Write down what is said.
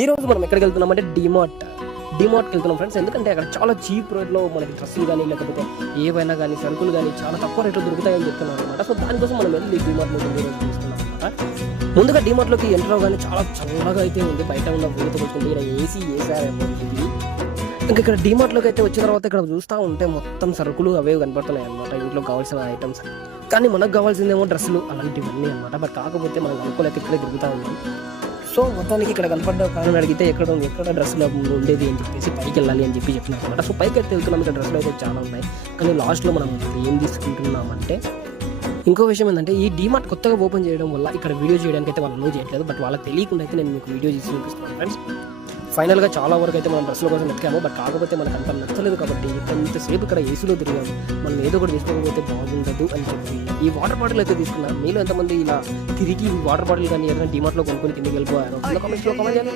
ఈరోజు మనం ఎక్కడికి వెళ్తున్నామంటే డిమార్ట్కి వెళ్తున్నాం ఫ్రెండ్స్. ఎందుకంటే అక్కడ చాలా చీప్ రేట్లో మనకి డ్రెస్సులు కానీ లేకపోతే ఏవైనా కానీ సరుకులు కానీ చాలా తక్కువ రేట్లో దొరుకుతాయని చెప్తున్నారు అనమాట. సో దానికోసం మనం వెళ్ళి డిమార్ట్లోకి ఈరోజు చూస్తున్నాం అనమాట. ముందుగా డిమార్ట్లోకి ఎంటర్ అవగానే చాలా చల్లగా అయితే ఉంది. బయట ఉన్న వేడితో కొట్టుకుంటే ఇక్కడ ఏసీ వేసారేమో ఇది. ఇంకా ఇక్కడ డిమార్ట్లోకి అయితే వచ్చిన తర్వాత ఇక్కడ చూస్తూ ఉంటే మొత్తం సరుకులు అవే కనపడుతున్నాయి అనమాట. ఇంట్లో కావాల్సిన ఐటమ్స్, కానీ మనకు కావాల్సిందేమో డ్రెస్సులు అలాంటివన్నీ అనమాట. బట్ కాకపోతే మనం అనుకోలేక ఇక్కడే తిరుగుతూ ఉన్నాం. సో మొత్తానికి ఇక్కడ కనపడ్డ కారణం అడిగితే ఎక్కడ డ్రెస్సులు ఉండేది అని చెప్పేసి పైకి వెళ్ళాలి అని చెప్తున్నారు అనమాట. సో పైకి అయితే వెళ్తున్నాం. ఇక్కడ డ్రెస్సులు అయితే చాలా ఉన్నాయి, కానీ లాస్ట్లో మనం ఏం తీసుకుంటున్నామంటే ఇంకో విషయం ఏంటంటే ఈ డిమార్ట్ కొత్తగా ఓపెన్ చేయడం వల్ల ఇక్కడ వీడియో చేయడానికి అయితే వాళ్ళు చేయట్లేదు. బట్ వాళ్ళకి తెలియకుండా అయితే నేను మీకు వీడియో చేసి చూపిస్తున్నాను ఫ్రెండ్స్. ఫైనల్గా చాలా వరకు అయితే మనం డ్రెస్సుల కోసం ఎక్కాము. బట్ కాకపోతే మనకు అంత నచ్చలేదు కాబట్టి ఇంతసేపు ఇక్కడ ఏసీలో తిరిగాము. మనం ఏదో ఒకటి తీసుకోకపోతే బాగుండదు అని చెప్పి ఈ వాటర్ బాటిల్ అయితే తీసుకున్నాం. మీలో ఎంతమంది ఇలా తిరిగి ఈ వాటర్ బాటిల్ కానీ ఏదైనా డిమార్ట్లో కొనుక్కొని కిందకి వెళ్ళిపోయారు కామెంట్స్లో కామెంట్ చేయండి.